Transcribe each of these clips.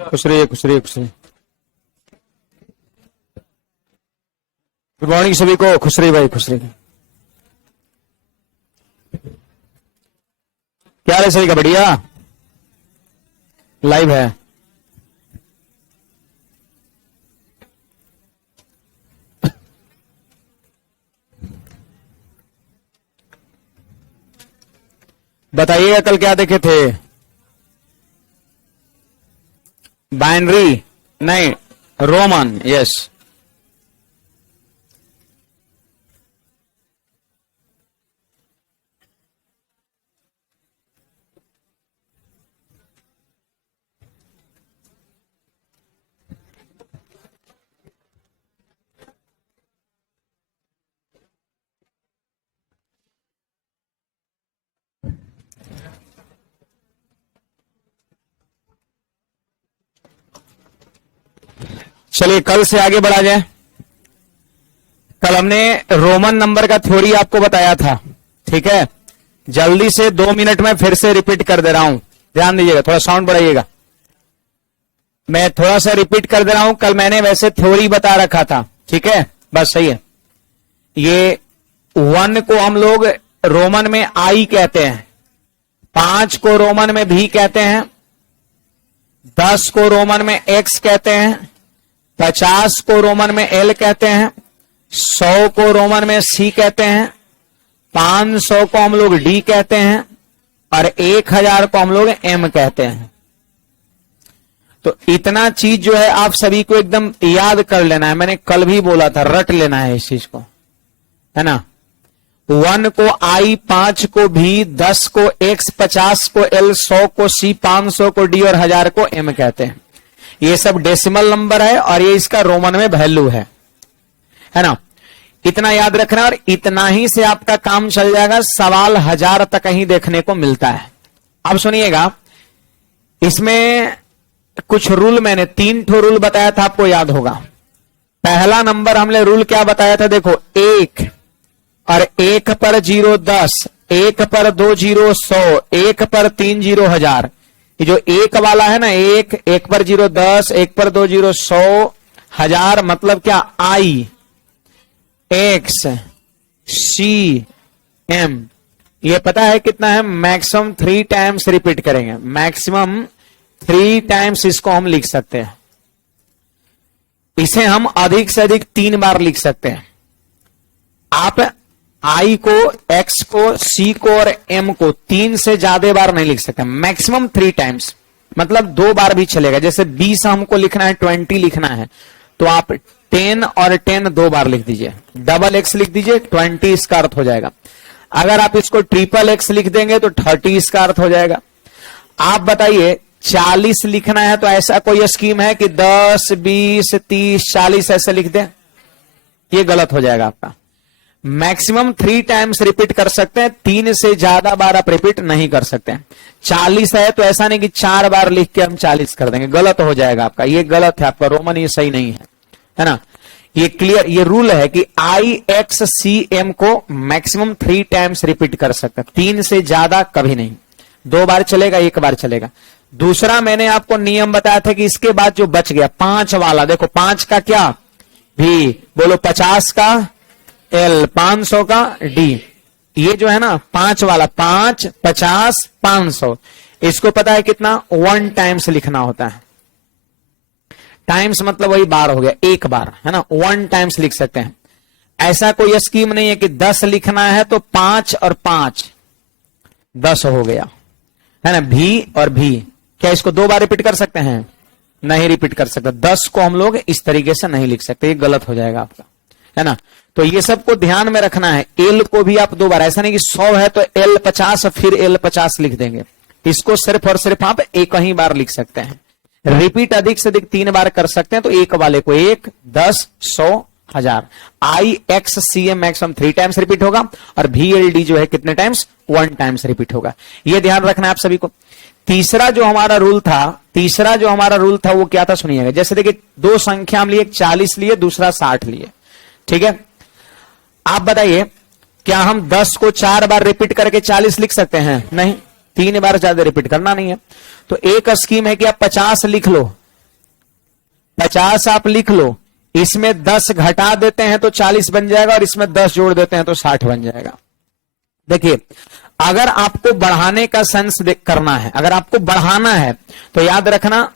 खुश रहिए, खुश रहिए, खुश रहिए। गुड मॉर्निंग सभी को। खुश रहिए भाई, खुश रहिए। क्या हाल है सभी का? बढ़िया। लाइव है। बताइएगा कल क्या देखे थे? बाइनरी नहीं, रोमन। यस, चलिए कल से आगे बढ़ा जाए। कल हमने रोमन नंबर का थ्योरी आपको बताया था, ठीक है? जल्दी से 2 मिनट में फिर से रिपीट कर दे रहा हूं, ध्यान दीजिएगा, थोड़ा साउंड बढ़ाइएगा। मैं थोड़ा सा रिपीट कर दे रहा हूं। कल मैंने वैसे थ्योरी बता रखा था, ठीक है? बस सही है। ये 1 को हम लोग रोमन में आई कहते हैं, 5 को रोमन में भी कहते हैं, 10 को रोमन में एक्स कहते हैं, 50 को रोमन में एल कहते हैं, 100 को रोमन में सी कहते हैं, 500 को हम लोग डी कहते हैं और 1000 को हम लोग एम कहते हैं। तो इतना चीज जो है आप सभी को एकदम याद कर लेना है। मैंने कल भी बोला था, रट लेना है इस चीज को, है ना? 1 को आई, 5 को भी, 10 को एक्स, 50 को एल, 100 को सी, 500 को डी और 1000 को एम कहते हैं। ये सब डेसिमल नंबर है और ये इसका रोमन में वैल्यू है ना? इतना याद रखना और इतना ही से आपका काम चल जाएगा। सवाल 1000 तक ही देखने को मिलता है। अब सुनिएगा, इसमें कुछ रूल, मैंने 3 ठो रूल बताया था, आपको याद होगा। पहला नंबर हमने रूल क्या बताया था? देखो, 1 और 1 पर 0 10, 1 पर 2 0 100, 1 पर 3 0 1000। ये जो 1 वाला है ना, 1 पर 0 10, 1 पर 2 0 100, 1000, मतलब क्या? आई, एक्स, सी, एम। ये पता है कितना है? मैक्सिमम 3 टाइम्स रिपीट करेंगे, मैक्सिमम 3 टाइम्स इसको हम लिख सकते हैं। इसे हम अधिक से अधिक 3 बार लिख सकते हैं। आप आई को, एक्स को, सी को और एम को 3 से ज्यादा बार नहीं लिख सकते, मैक्सिमम 3 टाइम्स, मतलब 2 बार भी चलेगा। जैसे 20 हमको लिखना है, 20 लिखना है, तो आप 10 और 10 2 बार लिख दीजिए, डबल एक्स लिख दीजिए, 20 इसका अर्थ हो जाएगा। अगर आप इसको ट्रिपल एक्स लिख देंगे तो 30 इसका अर्थ हो जाएगा। आप बताइए, 40 लिखना है तो ऐसा कोई स्कीम है कि 10 20 30 40 ऐसे लिख दें? ये गलत हो जाएगा आपका। मैक्सिमम 3 टाइम्स रिपीट कर सकते हैं, 3 से ज्यादा बार आप रिपीट नहीं कर सकते हैं। 40 है तो ऐसा नहीं कि 4 बार लिख के हम 40 कर देंगे, गलत हो जाएगा आपका। ये गलत है आपका, रोमन ये सही नहीं है ना? ये क्लियर, ये रूल है कि आई, एक्स, सी, एम को मैक्सिमम 3 टाइम्स रिपीट कर सकते हैं, 3 से ज्यादा कभी नहीं। 2 बार चलेगा, 1 बार चलेगा। दूसरा मैंने आपको नियम बताया था कि इसके बाद जो बच गया 5 वाला, देखो 5 का क्या? भी, बोलो 50 का एल, 500 का डी। ये जो है ना 5 वाला, 5, 50, 500, इसको पता है कितना? 1 टाइम्स लिखना होता है। टाइम्स मतलब वही बार हो गया, 1 बार, है ना? 1 टाइम्स लिख सकते हैं। ऐसा कोई स्कीम नहीं है कि 10 लिखना है तो 5 और 5 10 हो गया, है ना? भी और भी, क्या इसको 2 बार रिपीट कर सकते हैं? नहीं रिपीट कर सकते। 10 को हम लोग इस तरीके से नहीं लिख सकते, ये गलत हो जाएगा आपका, है ना? तो ये सबको ध्यान में रखना है। एल को भी आप 2 बार, ऐसा नहीं कि 100 है तो एल 50 फिर एल 50 लिख देंगे। इसको सिर्फ और सिर्फ आप एक ही बार लिख सकते हैं। रिपीट अधिक से अधिक 3 बार कर सकते हैं, तो 1 वाले को 1, 10, 100, 1000। आई, एक्स, सी, एम मैक्सिमम 3 टाइम्स रिपीट होगा और भी एल डी जो है कितने टाइम्स? 1 टाइम्स रिपीट होगा। ये ध्यान रखना है आप सभी को। तीसरा जो हमारा रूल था वो क्या था? सुनिएगा। जैसे देखिए 2 संख्या हम लिए, 40 लिए, दूसरा 60 लिए, ठीक है? आप बताइए, क्या हम 10 को 4 बार रिपीट करके 40 लिख सकते हैं? नहीं, 3 बार ज्यादा रिपीट करना नहीं है। तो एक स्कीम है कि आप 50 लिख लो, 50 आप लिख लो, इसमें 10 घटा देते हैं तो 40 बन जाएगा, और इसमें 10 जोड़ देते हैं तो 60 बन जाएगा। देखिए, अगर आपको बढ़ाने का सेंस करना है, अगर आपको बढ़ाना है तो याद रखना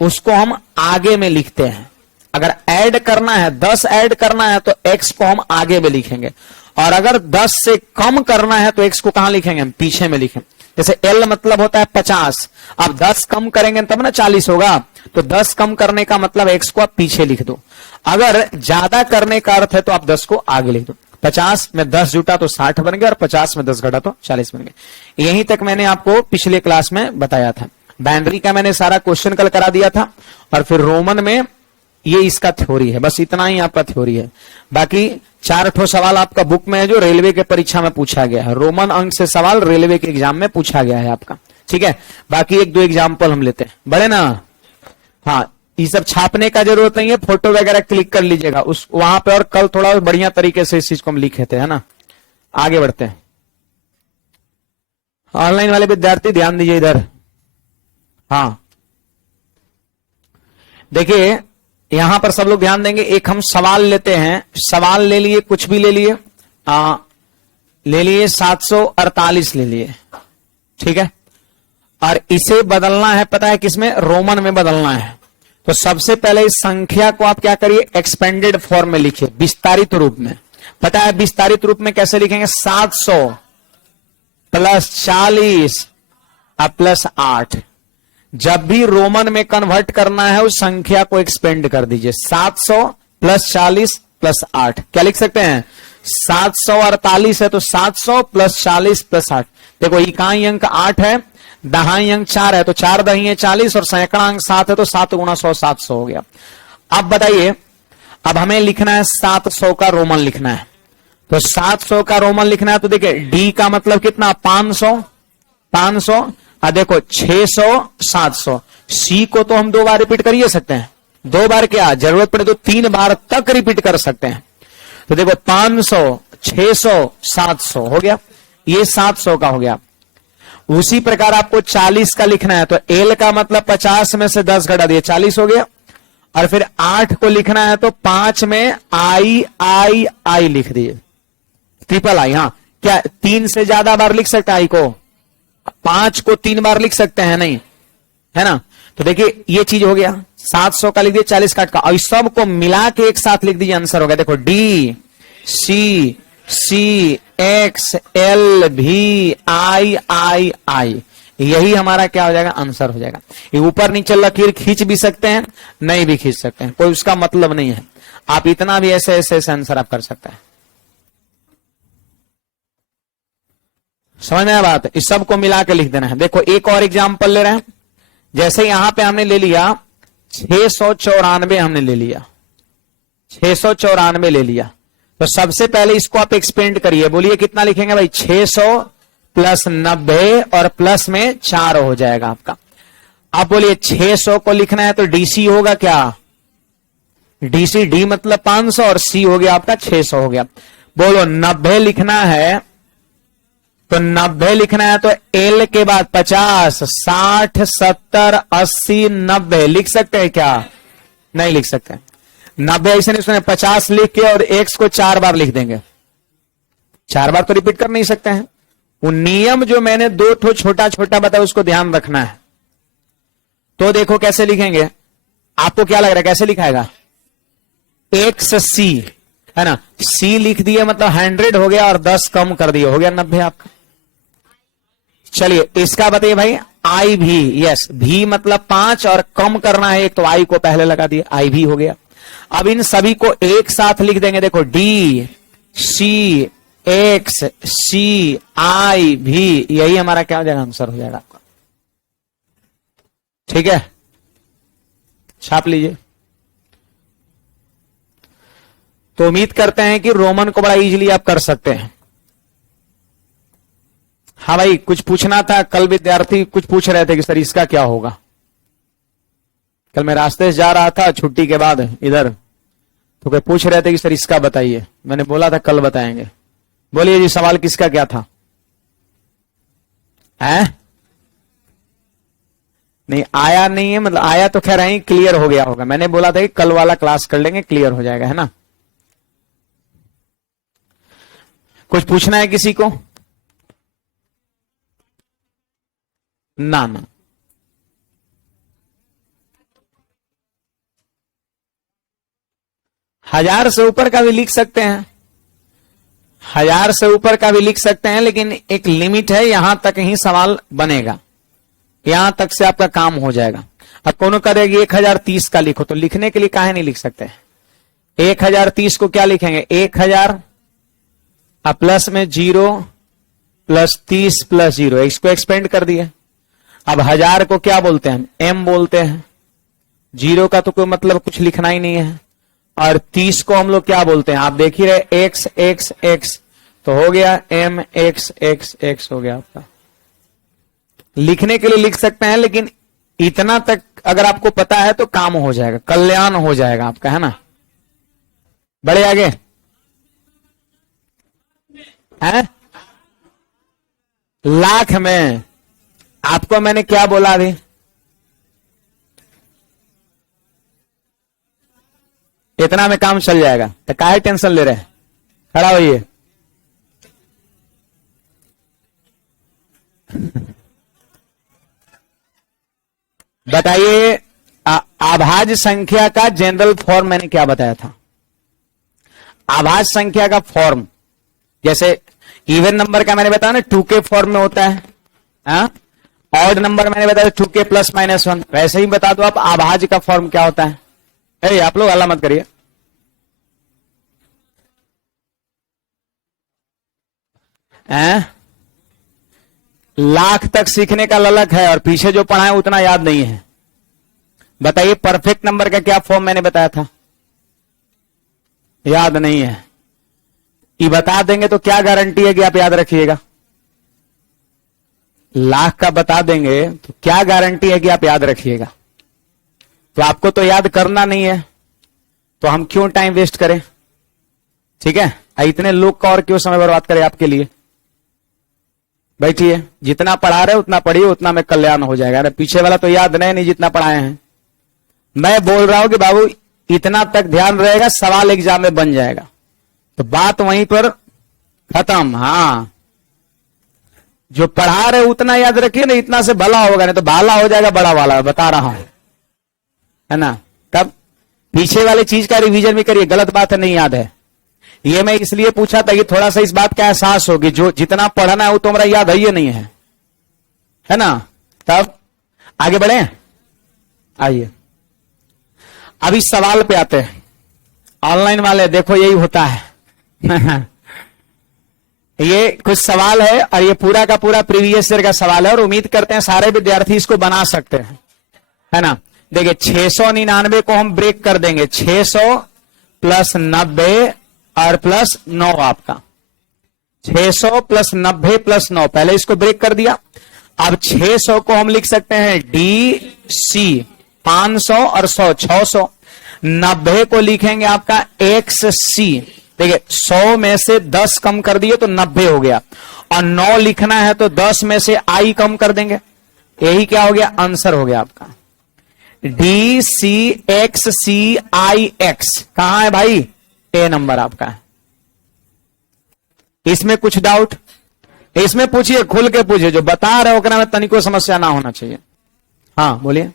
उसको हम आगे में लिखते हैं। अगर ऐड करना है, 10 ऐड करना है तो x को हम आगे में लिखेंगे, और अगर 10 से कम करना है तो x को कहां लिखेंगे, हम पीछे में लिखेंगे। जैसे L मतलब होता है 50, अब 10 कम करेंगे तब ना 40 होगा, तो 10 कम करने का मतलब x को आप पीछे लिख दो। अगर ज्यादा करने का अर्थ है तो आप 10 को आगे लिख दो। 50 में 10 जुटा तो 60 बन गया, और 50 में 10 घटा तो 40 बन गया। यहीं तक मैंने आपको पिछले क्लास में बताया था। बाइनरी का मैंने सारा क्वेश्चन कल करा दिया था, और फिर रोमन में ये इसका थ्योरी है। बस इतना ही आपका थ्योरी है। बाकी 4 ठो सवाल आपका बुक में है जो रेलवे के परीक्षा में पूछा गया है। रोमन अंक से सवाल रेलवे के एग्जाम में पूछा गया है आपका, ठीक है। बाकी 1-2 एग्जाम्पल हम लेते हैं, बड़े ना। हाँ, ये सब छापने का जरूरत नहीं है, फोटो वगैरह क्लिक कर लीजिएगा उस वहां पे, और कल थोड़ा बढ़िया तरीके से इस चीज को हम लिखे थे, है ना। आगे बढ़ते हैं। ऑनलाइन वाले विद्यार्थी ध्यान दीजिए इधर। हाँ, देखिए यहां पर सब लोग ध्यान देंगे। एक हम सवाल लेते हैं, सवाल ले लिए, कुछ भी ले लिए, ले लिए 748 ले लिए, ठीक है। और इसे बदलना है, पता है किसमें, रोमन में बदलना है। तो सबसे पहले इस संख्या को आप क्या करिए, एक्सपेंडेड फॉर्म में लिखिए, विस्तारित रूप में। पता है विस्तारित रूप में कैसे लिखेंगे, 700 प्लस 40 प्लस 8। जब भी रोमन में कन्वर्ट करना है उस संख्या को एक्सपेंड कर दीजिए। 700 प्लस 40 प्लस 8, क्या लिख सकते हैं, 748 है तो 700 प्लस 40 प्लस 8। देखो इकाई अंक 8 है, दहाई अंक 4 है तो 4 दही 40, और सैकड़ा अंक 7 है तो 7 गुणा 100 700 हो गया। अब बताइए, अब हमें लिखना है 700 का रोमन लिखना है। तो 700 का रोमन लिखना है तो देखिए डी का मतलब कितना, 500, देखो 600 700। सी को तो हम 2 बार रिपीट कर ही सकते हैं, 2 बार क्या, जरूरत पड़े तो 3 बार तक रिपीट कर सकते हैं। तो देखो 500 600 700 हो गया, ये 700 का हो गया। उसी प्रकार आपको 40 का लिखना है, तो एल का मतलब 50 में से 10 घटा दिए 40 हो गया। और फिर 8 को लिखना है तो 5 में आई लिख दिए, ट्रिपल आई। हाँ, क्या 3 से ज्यादा बार लिख सकते हैं आई को, 5 को 3 बार लिख सकते हैं नहीं, है ना। तो देखिए ये चीज हो गया, 700 का लिख दिए, 40 का और सब को मिला के एक साथ लिख दीजिए, आंसर हो गया। देखो डी सी एक्स एल भी आई, यही हमारा क्या हो जाएगा, आंसर हो जाएगा। ये ऊपर नीचे लकीर खींच भी सकते हैं, नहीं भी खींच सकते हैं, कोई उसका मतलब नहीं है। आप इतना भी ऐसे ऐसे आंसर आप कर सकते हैं। समझ में आया बात, इस सब को मिला के लिख देना है। देखो एक और एग्जांपल ले रहे हैं, जैसे यहां पे हमने ले लिया 694, हमने ले लिया 694 ले लिया। तो सबसे पहले इसको आप एक्सपेंड करिए, बोलिए कितना लिखेंगे भाई, 600 प्लस 90 और प्लस में 4 हो जाएगा आपका। आप बोलिए 600 को लिखना है तो डीसी होगा क्या, डीसी, डी मतलब 500 और सी हो गया आपका 600 हो गया। बोलो 90 लिखना है, तो 90 लिखना है तो एल के बाद 50 60 70 80 90 लिख सकते हैं क्या, नहीं लिख सकते। 90 ऐसे नहीं सुने, 50 लिख के और एक्स को 4 बार लिख देंगे, 4 बार तो रिपीट कर नहीं सकते हैं। वो नियम जो मैंने 2 ठो छोटा छोटा बताया उसको ध्यान रखना है। तो देखो कैसे लिखेंगे, आपको क्या लग रहा है कैसे लिखाएगा, एक्स सी, है ना, सी लिख दिए मतलब 100 हो गया और 10 कम कर दिए, हो गया 90 आपका। चलिए इसका बताइए भाई, आई भी, यस, भी मतलब 5 और कम करना है एक, तो आई को पहले लगा दिए, आई भी हो गया। अब इन सभी को एक साथ लिख देंगे, देखो डी सी एक्स सी आई भी, यही हमारा क्या हो जाएगा, आंसर हो जाएगा आपका। ठीक है, छाप लीजिए। तो उम्मीद करते हैं कि रोमन को बड़ा इजीली आप कर सकते हैं। हाँ भाई, कुछ पूछना था, कल विद्यार्थी कुछ पूछ रहे थे कि सर इसका क्या होगा। कल मैं रास्ते से जा रहा था छुट्टी के बाद इधर, तो कोई पूछ रहे थे कि सर इसका बताइए, मैंने बोला था कल बताएंगे। बोलिए जी, सवाल किसका क्या था, है? नहीं आया नहीं है, मतलब आया तो खैर यही क्लियर हो गया होगा। मैंने बोला था कि कल वाला क्लास कर लेंगे, क्लियर हो जाएगा, है ना। कुछ पूछना है किसी को? ना ना, हजार से ऊपर का भी लिख सकते हैं, हजार से ऊपर का भी लिख सकते हैं, लेकिन एक लिमिट है, यहां तक ही सवाल बनेगा, यहां तक से आपका काम हो जाएगा। अब कौन करेगी 1030 का लिखो, तो लिखने के लिए काहे नहीं लिख सकते? 1030 को क्या लिखेंगे? 1000 प्लस में 0 प्लस 30 प्लस 0, इसको एक्सपेंड कर दिया। अब 1000 को क्या बोलते हैं? एम बोलते हैं। 0 का तो कोई मतलब कुछ लिखना ही नहीं है। और 30 को हम लोग क्या बोलते हैं? आप देख ही रहे, एक्स एक्स एक्स, तो हो गया एम एक्स एक्स एक्स हो गया आपका। लिखने के लिए लिख सकते हैं, लेकिन इतना तक अगर आपको पता है तो काम हो जाएगा, कल्याण हो जाएगा आपका, है ना। बड़े आगे है। लाख में आपको मैंने क्या बोला अभी? इतना में काम चल जाएगा, तो काहे टेंशन ले रहे हैं? खड़ा होइए। बताइए, आभाज्य संख्या का जनरल फॉर्म मैंने क्या बताया था? आभाज्य संख्या का फॉर्म, जैसे इवन नंबर का मैंने बताया ना 2k फॉर्म में होता है, ऑड नंबर मैंने बताया 2k प्लस माइनस 1, वैसे ही बता दो आप आभाज्य का फॉर्म क्या होता है। आप लोग हल्ला मत करिए। लाख तक सीखने का ललक है और पीछे जो पढ़ा है उतना याद नहीं है। बताइए परफेक्ट नंबर का क्या फॉर्म मैंने बताया था? याद नहीं है। ये बता देंगे तो क्या गारंटी है कि आप याद रखिएगा? लाख का बता देंगे तो क्या गारंटी है कि आप याद रखिएगा? तो आपको तो याद करना नहीं है, तो हम क्यों टाइम वेस्ट करें? ठीक है, इतने लोग का और क्यों समय बर्बाद करें आपके लिए? बैठिए, जितना पढ़ा रहे उतना पढ़िए, उतना में कल्याण हो जाएगा। अरे पीछे वाला तो याद नहीं जितना पढ़ाए हैं। मैं बोल रहा हूं कि बाबू इतना तक ध्यान रहेगा, सवाल एग्जाम में बन जाएगा, तो बात वहीं पर खत्म। हाँ, जो पढ़ा रहे उतना याद रखिए ना, इतना से भला होगा, नहीं तो भाला हो जाएगा बड़ा वाला, बता रहा हूं, है ना। तब पीछे वाली चीज का रिवीजन भी करिए, गलत बात है, नहीं याद है। ये मैं इसलिए पूछा था कि थोड़ा सा इस बात का एहसास होगी, जो जितना पढ़ना है वो तो हमारा याद है ही नहीं है ना। तब आगे बढ़े, आइए अब इस सवाल पे आते हैं। ऑनलाइन वाले देखो यही होता है। ये कुछ सवाल है और ये पूरा का पूरा प्रीवियस ईयर का सवाल है, और उम्मीद करते हैं सारे विद्यार्थी इसको बना सकते हैं, है ना। देखिए 699 को हम ब्रेक कर देंगे, 600 प्लस 90 और प्लस 9 आपका 600 प्लस 90 प्लस 9, पहले इसको ब्रेक कर दिया। अब 600 को हम लिख सकते हैं डी सी 500 और 100 600। 90 को लिखेंगे आपका एक्स सी, देखिए 100 में से 10 कम कर दिए तो 90 हो गया, और 9 लिखना है तो 10 में से आई कम कर देंगे, यही क्या हो गया? आंसर हो गया आपका डी सी एक्स सी आई एक्स। कहां है भाई? ए नंबर आपका है। इसमें कुछ डाउट? इसमें पूछिए, खुल के पूछिए, जो बता रहे हो में तनिको समस्या ना होना चाहिए। हाँ बोलिए।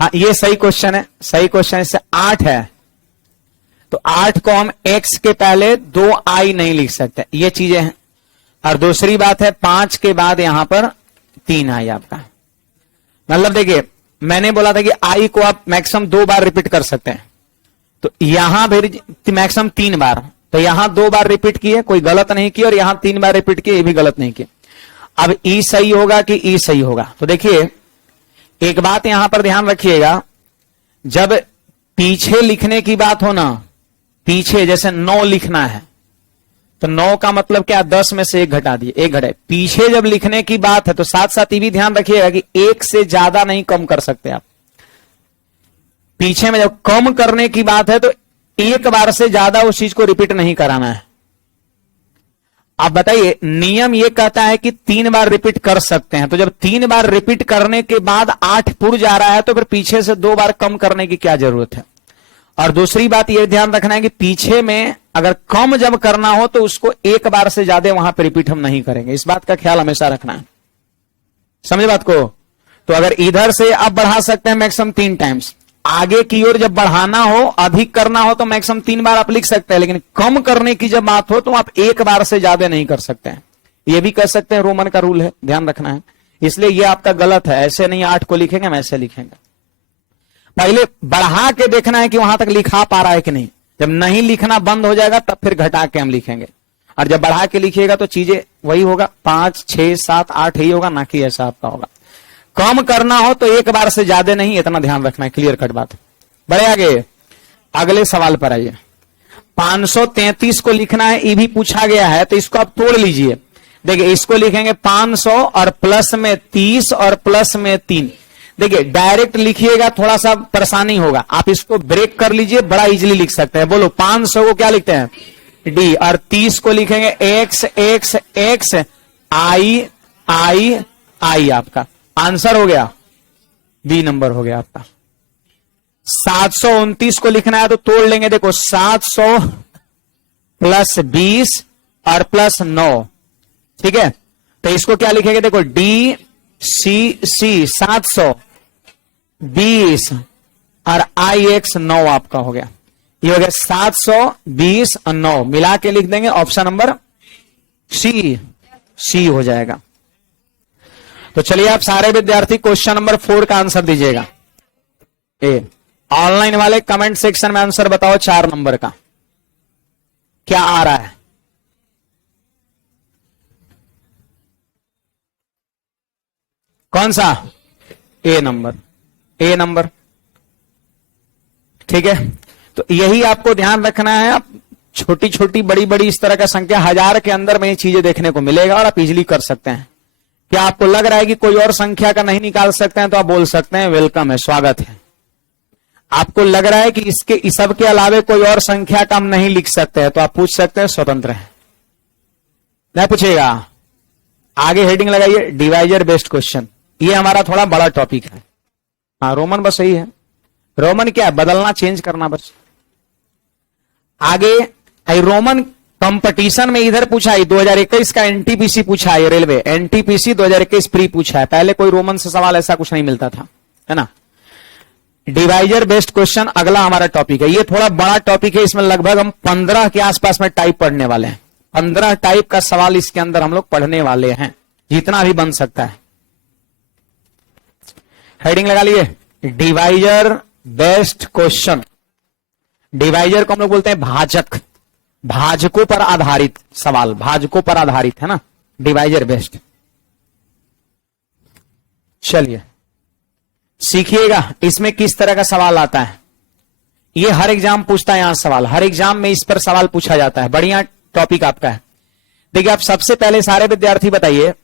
हाँ ये सही क्वेश्चन है, सही क्वेश्चन। इससे 8 है तो 8 को हम x के पहले 2 i नहीं लिख सकते, ये चीजें हैं। और दूसरी बात है 5 के बाद यहां पर 3 i आपका, मतलब देखिए मैंने बोला था कि i को आप मैक्सिमम 2 बार रिपीट कर सकते हैं, तो यहां भी मैक्सिमम 3 बार, तो यहां 2 बार रिपीट किए, कोई गलत नहीं किया, और यहां 3 बार रिपीट किए, ये भी गलत नहीं किए। अब ई सही होगा कि ई सही होगा? तो देखिए एक बात यहां पर ध्यान रखिएगा, जब पीछे लिखने की बात हो ना, पीछे जैसे 9 लिखना है तो 9 का मतलब क्या? 10 में से 1 घटा दिए, 1 घटे। पीछे जब लिखने की बात है तो साथ साथ ये भी ध्यान रखिएगा कि 1 से ज्यादा नहीं कम कर सकते आप। पीछे में जब कम करने की बात है तो एक बार से ज्यादा उस चीज को रिपीट नहीं कराना है। आप बताइए, नियम ये कहता है कि 3 बार रिपीट कर सकते हैं, तो जब 3 बार रिपीट करने के बाद 8 पुर जा रहा है तो फिर पीछे से 2 बार कम करने की क्या जरूरत है। और दूसरी बात ये ध्यान रखना है कि पीछे में अगर कम जब करना हो तो उसको 1 बार से ज्यादा वहां पर रिपीट हम नहीं करेंगे, इस बात का ख्याल हमेशा रखना है। समझे बात को। तो अगर इधर से आप बढ़ा सकते हैं मैक्सिमम 3 टाइम्स, आगे की ओर जब बढ़ाना हो, अधिक करना हो तो मैक्सिमम 3 बार आप लिख सकते हैं, लेकिन कम करने की जब बात हो तो आप 1 बार से ज्यादा नहीं कर सकते हैं। ये भी कर सकते हैं, रोमन का रूल है, ध्यान रखना है। इसलिए ये आपका गलत है, ऐसे नहीं 8 को लिखेंगे, हम ऐसे लिखेंगे। पहले बढ़ा के देखना है कि वहां तक लिखा पा रहा है कि नहीं। जब नहीं लिखना बंद हो जाएगा तब फिर घटा के हम लिखेंगे, और जब बढ़ा के लिखिएगा तो चीजें वही होगा, 5, 6, 7, 8 ही होगा, ना कि ऐसा आपका होगा। कम करना हो तो 1 बार से ज्यादा नहीं, इतना ध्यान रखना है। क्लियर कट बात। बढ़े आगे, अगले सवाल पर आइए। 533 को लिखना है, ये भी पूछा गया है, तो इसको आप तोड़ लीजिए। देखिए इसको लिखेंगे 500 और प्लस में 30 और प्लस में 3। देखिए डायरेक्ट लिखिएगा थोड़ा सा परेशानी होगा, आप इसको ब्रेक कर लीजिए, बड़ा इजीली लिख सकते हैं। बोलो 500 को क्या लिखते हैं, डी, और 30 को लिखेंगे एक्स एक्स एक्स आई आई आई। आपका आंसर हो गया, बी नंबर हो गया आपका। 729 को लिखना है तो तोड़ लेंगे। देखो 700 प्लस 20 और प्लस 9, ठीक है। तो इसको क्या लिखेंगे, देखो डी सी सी 720 और आई एक्स 9 आपका हो गया। ये हो गया 720 और 9 मिला के लिख देंगे, ऑप्शन नंबर सी, सी हो जाएगा। तो चलिए आप सारे विद्यार्थी क्वेश्चन नंबर 4 का आंसर दीजिएगा। ए, ऑनलाइन वाले कमेंट सेक्शन में आंसर बताओ 4 नंबर का क्या आ रहा है। कौन सा, ए नंबर, ए नंबर, ठीक है। तो यही आपको ध्यान रखना है। आप छोटी छोटी बड़ी बड़ी इस तरह का संख्या 1000 के अंदर में ये चीजें देखने को मिलेगा और आप इजीली कर सकते हैं। क्या आपको लग रहा है कि कोई और संख्या का नहीं निकाल सकते हैं तो आप बोल सकते हैं वेलकम है, स्वागत है। आपको लग रहा है कि इसके इस सब के अलावे कोई और संख्या का हम नहीं लिख सकते हैं तो आप पूछ सकते हैं, स्वतंत्र है, नहीं पूछेगा। आगे हेडिंग लगाइए डिवाइजर बेस्ड क्वेश्चन। ये हमारा थोड़ा बड़ा टॉपिक है। हाँ रोमन बस सही है, रोमन क्या है, बदलना चेंज करना बस। आगे रोमन कंपटीशन में इधर पूछा है 2021 का एनटीपीसी पूछा है, रेलवे एनटीपीसी 2021 प्री पूछा है। पहले कोई रोमन से सवाल ऐसा कुछ नहीं मिलता था, है ना। डिवाइजर बेस्ड क्वेश्चन अगला हमारा टॉपिक है। ये थोड़ा बड़ा टॉपिक है, इसमें लगभग हम 15 के आसपास में टाइप पढ़ने वाले हैं। 15 टाइप का सवाल इसके अंदर हम लोग पढ़ने वाले हैं, जितना भी बन सकता है। हेडिंग लगा लिए डिवाइजर बेस्ड क्वेश्चन। डिवाइजर को हम लोग बोलते हैं भाजक, भाजकों पर आधारित सवाल, भाजकों पर आधारित, है ना, डिवाइजर बेस्ड। चलिए सीखिएगा इसमें किस तरह का सवाल आता है। ये हर एग्जाम पूछता है, यहां सवाल हर एग्जाम में इस पर सवाल पूछा जाता है। बढ़िया टॉपिक आपका है। देखिए आप सबसे पहले सारे विद्यार्थी बताइए,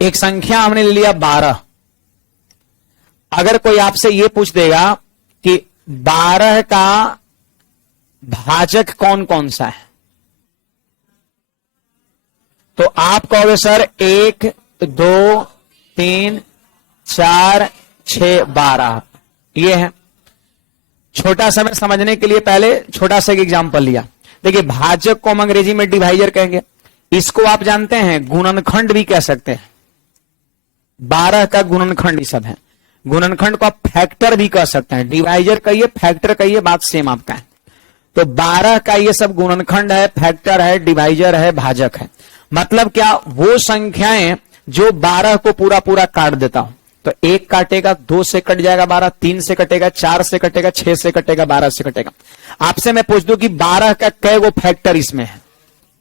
एक संख्या हमने ले लिया 12। अगर कोई आपसे यह पूछ देगा कि 12 का भाजक कौन कौन सा है, तो आप कहोगे सर 1, 2, 3, 4, 6, 12। ये है। छोटा सा मैं समझने के लिए पहले छोटा सा एक एग्जाम्पल लिया। देखिए भाजक को हम अंग्रेजी में डिवाइजर कहेंगे। इसको आप जानते हैं गुणनखंड भी कह सकते हैं। 12 का गुणनखंड ये सब है। गुणनखंड को आप फैक्टर भी कह सकते हैं। डिवाइजर कहिए, फैक्टर कहिए, बात सेम आपका है। तो 12 का ये सब गुणनखंड है, फैक्टर है, डिवाइजर है, भाजक है। मतलब क्या, वो संख्याएं जो 12 को पूरा पूरा काट देता हूं। तो 1 काटेगा, 2 से कट जाएगा 12, 3 से कटेगा, 4 से कटेगा, 6 से कटेगा, 12 से कटेगा। आपसे मैं पूछ दूं कि 12 का कै गो फैक्टर इसमें है,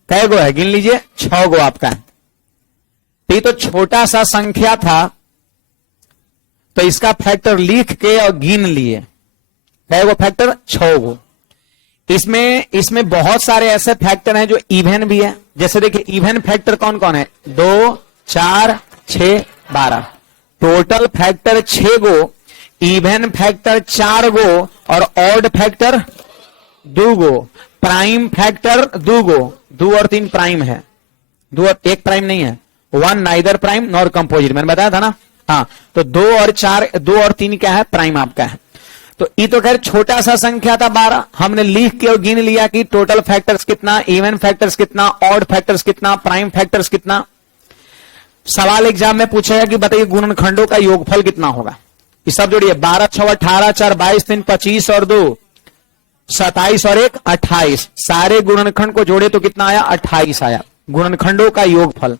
कै गो है, गिन लीजिए। 6 गो आपका है। ये तो छोटा सा संख्या था, तो इसका फैक्टर लिख के और गिन लिए। कै गो फैक्टर, 6 गो। इसमें बहुत सारे ऐसे फैक्टर हैं जो इवन भी है। जैसे देखिए इवन फैक्टर कौन कौन है, 2, 4, 6, 12। टोटल फैक्टर 6 गो, इवन फैक्टर 4 गो और ऑड फैक्टर 2 गो, प्राइम फैक्टर 2 गो, 2 और 3 प्राइम है, 2 और 1 प्राइम नहीं है, 1 नाइदर प्राइम नॉर कंपोजिट, मैंने बताया था ना। हाँ, तो 2 और 4, 2 और 3 क्या है, प्राइम आपका है। तो ये तो खैर छोटा सा संख्या था 12, हमने लिख के और गिन लिया कि टोटल फैक्टर्स कितना, इवन फैक्टर्स कितना, ऑड फैक्टर्स कितना, प्राइम फैक्टर्स कितना। सवाल एग्जाम में पूछेगा कि बताइए गुणनखंडों का योगफल कितना होगा। ये सब जोड़िए, 12 6 18, 4 22, 3 25 और 2 27 और 1 28, सारे गुणनखंड को जोड़े तो कितना आया, 28 आया गुणनखंडों का योगफल।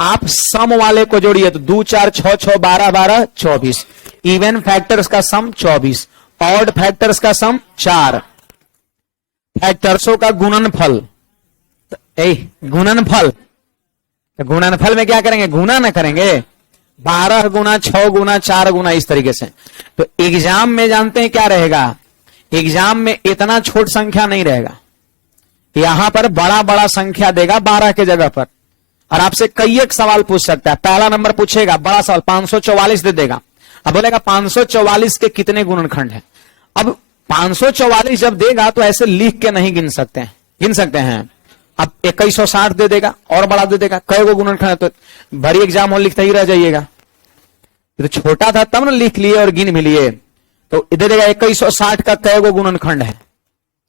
आप सम वाले को जोड़िए तो 2 4 6 6 12 12 24, इवन फैक्टर्स का सम 24, ऑड फैक्टर्स का सम 4, फैक्टर्सों का गुणनफल, गुणनफल, तो गुणनफल में क्या करेंगे, गुना ना करेंगे, 12 गुना 6 गुना 4 गुना, इस तरीके से। तो एग्जाम में जानते हैं क्या रहेगा, एग्जाम में इतना छोट संख्या नहीं रहेगा, यहां पर बड़ा बड़ा संख्या देगा 12 के जगह पर, और आपसे कई एक सवाल पूछ सकता है। पहला नंबर पूछेगा बड़ा सवाल 544 दे देगा, अब बोलेगा 544 के कितने गुणनखंड हैं। अब 544 जब देगा तो ऐसे लिख के नहीं गिन सकते हैं, गिन सकते हैं। अब 2160 दे देगा और बड़ा दे देगा, कई गो गुणनखंड है, तो भरी एग्जाम हो लिखते ही रह जाइएगा। तो छोटा था तब ना लिख लिए और गिन भी लिए, तो दे देगा 2160 का कई गो गुणनखंड है।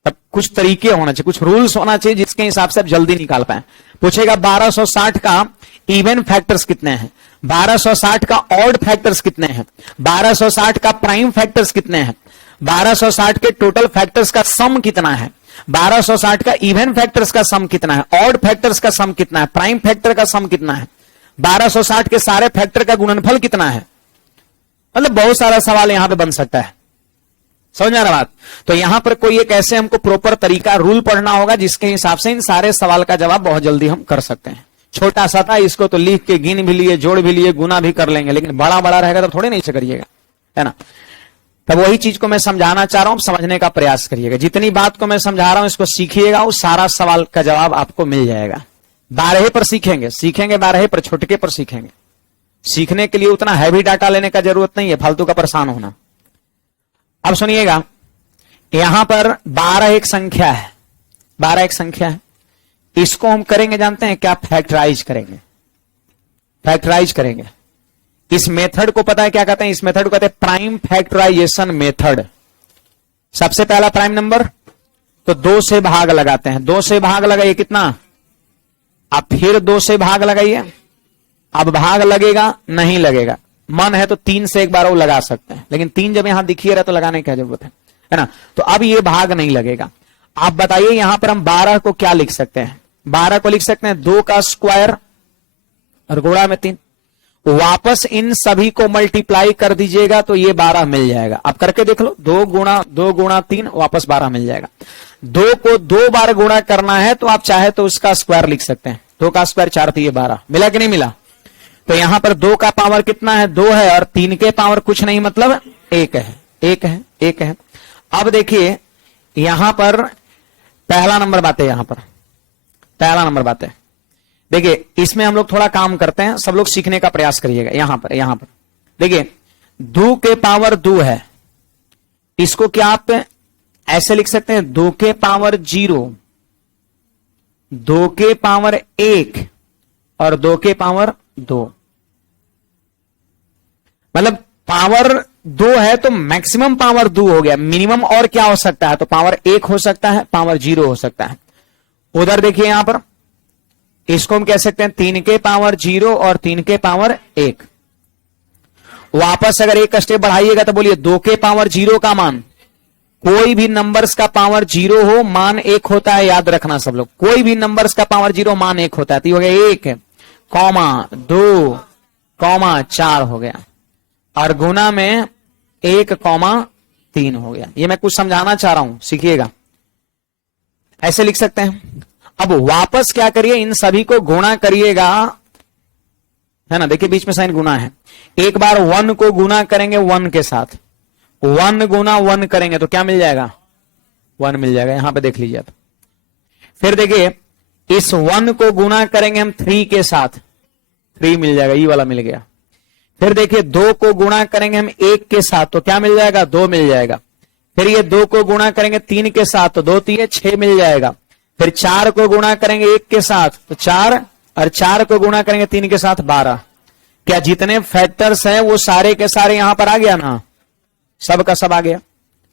तब कुछ तरीके होना चाहिए, कुछ रूल्स होना चाहिए जिसके हिसाब से आप जल्दी निकाल पाए। पूछेगा 1260 का इवन फैक्टर्स कितने हैं, 1260 का ऑड फैक्टर्स कितने हैं, 1260 का प्राइम फैक्टर्स कितने हैं, 1260 के टोटल फैक्टर्स का सम कितना है, 1260 का इवन फैक्टर्स का सम कितना है, ऑड फैक्टर्स का सम कितना है, प्राइम फैक्टर का सम कितना है, 1260 के सारे फैक्टर का गुणनफल कितना है। मतलब बहुत सारा सवाल यहां पे बन सकता है, समझ में आ रहा बात। तो यहां पर कोई एक ऐसे हमको प्रॉपर तरीका, रूल पढ़ना होगा जिसके हिसाब से इन सारे सवाल का जवाब बहुत जल्दी हम कर सकते हैं। छोटा सा था, इसको तो लिख के गिन भी लिए, जोड़ भी लिए, गुना भी कर लेंगे, लेकिन बड़ा बड़ा रहेगा तो थोड़े नहीं से करिएगा, है ना। तब वही चीज को मैं समझाना चाह रहा हूं, समझने का प्रयास करिएगा। जितनी बात को मैं समझा रहा हूं इसको सीखिएगा, उस सारा सवाल का जवाब आपको मिल जाएगा। 12 पर सीखेंगे, 12 पर, छुटके पर सीखेंगे। सीखने के लिए उतना हैवी डाटा लेने का जरूरत नहीं है, फालतू का परेशान होना। अब सुनिएगा, यहां पर 12 एक संख्या है, 12 एक संख्या है, इसको हम करेंगे जानते हैं क्या, फैक्टराइज करेंगे, फैक्टराइज करेंगे। इस मेथड को पता है क्या कहते हैं, इस मेथड को कहते हैं प्राइम फैक्टराइजेशन मेथड। सबसे पहला प्राइम नंबर तो 2 से भाग लगाते हैं, 2 से भाग लगाइए कितना, अब फिर 2 से भाग लगाइए, अब भाग लगेगा नहीं लगेगा, मन है तो 3 से एक बार वो लगा सकते हैं, लेकिन 3 जब यहां दिखिए रहा तो लगाने की जरूरत है ना। तो अब ये भाग नहीं लगेगा। आप बताइए यहां पर हम 12 को क्या लिख सकते हैं, 12 को लिख सकते हैं 2 का स्क्वायर और गुणा में 3। वापस इन सभी को मल्टीप्लाई कर दीजिएगा तो ये 12 मिल जाएगा। आप करके देख लो, 2 गुणा 3 वापस 12 मिल जाएगा। 2 को 2 बार गुणा करना है तो आप चाहे तो उसका स्क्वायर लिख सकते हैं, 2 का स्क्वायर 4 तो ये 12 मिला कि नहीं मिला। तो यहां पर 2 का पावर कितना है, 2 है, और 3 के पावर कुछ नहीं मतलब 1 है, 1 है, 1 है। अब देखिए यहां पर पहला नंबर बात है, यहां पर पहला नंबर बात है। देखिए इसमें हम लोग थोड़ा काम करते हैं, सब लोग सीखने का प्रयास करिएगा। यहां पर देखिए 2 के पावर 2 है, इसको क्या आप ऐसे लिख सकते हैं, 2 के पावर 0, 2 के पावर 1 और 2 के पावर 2। मतलब पावर 2 है तो मैक्सिमम पावर 2 हो गया, मिनिमम और क्या हो सकता है, तो पावर 1 हो सकता है, पावर 0 हो सकता है। उधर देखिए यहां पर इसको हम कह सकते हैं 3 के पावर 0 और 3 के पावर 1। वापस अगर एक स्टेप बढ़ाइएगा तो बोलिए 2 के पावर 0 का मान, कोई भी नंबर्स का पावर 0 हो मान 1 होता है, याद रखना सब लोग, कोई भी नंबर्स का पावर 0 मान 1 होता है। तो ये हो गया 1, 2, 4 हो गया, और गुना में 1, 3 हो गया। ये मैं कुछ समझाना चाह रहा हूं, सीखिएगा। ऐसे लिख सकते हैं। अब वापस क्या करिए, इन सभी को गुणा करिएगा, है ना। देखिए बीच में साइन गुना है, एक बार 1 को गुना करेंगे 1 के साथ, 1 गुना 1 करेंगे तो क्या मिल जाएगा, 1 मिल जाएगा। यहां पे देख लीजिए आप। फिर देखिए इस 1 को गुना करेंगे हम 3 के साथ, 3 मिल जाएगा, ये वाला मिल गया। फिर देखिए 2 को गुणा करेंगे हम 1 के साथ तो क्या मिल जाएगा, 2 मिल जाएगा। फिर ये 2 को गुणा करेंगे 3 के साथ तो 2 3 6 मिल जाएगा। फिर 4 को गुणा करेंगे 1 के साथ तो 4, और 4 को गुणा करेंगे 3 के साथ 12। क्या जितने फैक्टर्स हैं वो सारे के सारे यहां पर आ गया ना, सब का सब आ गया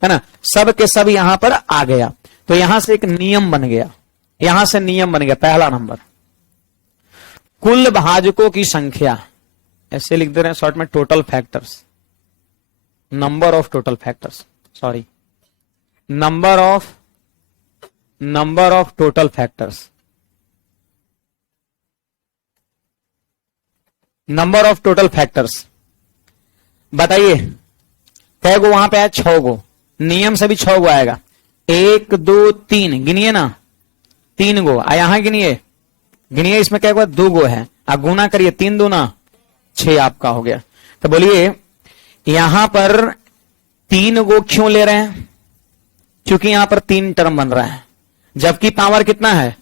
है ना, सब के सब यहां पर आ गया। तो यहां से एक नियम बन गया, यहां से नियम बन गया। पहला नंबर, कुल भाजकों की संख्या, ऐसे लिख दे रहे हैं शॉर्ट में, total factors, number of total factors, sorry number of total factors, number of total factors. बताइए कै गो वहां पे आया, 6 गो, नियम से भी 6 गो आएगा। 1 2 3 गिनिए ना, 3 गो। यहां गिनिए इसमें कै गो, 2 गो है। आप गुना करिए, 3 दूना 6 आपका हो गया। तो बोलिए यहां पर 3 गो क्यों ले रहे हैं, क्योंकि यहां पर 3 टर्म बन रहा है, जबकि पावर कितना है,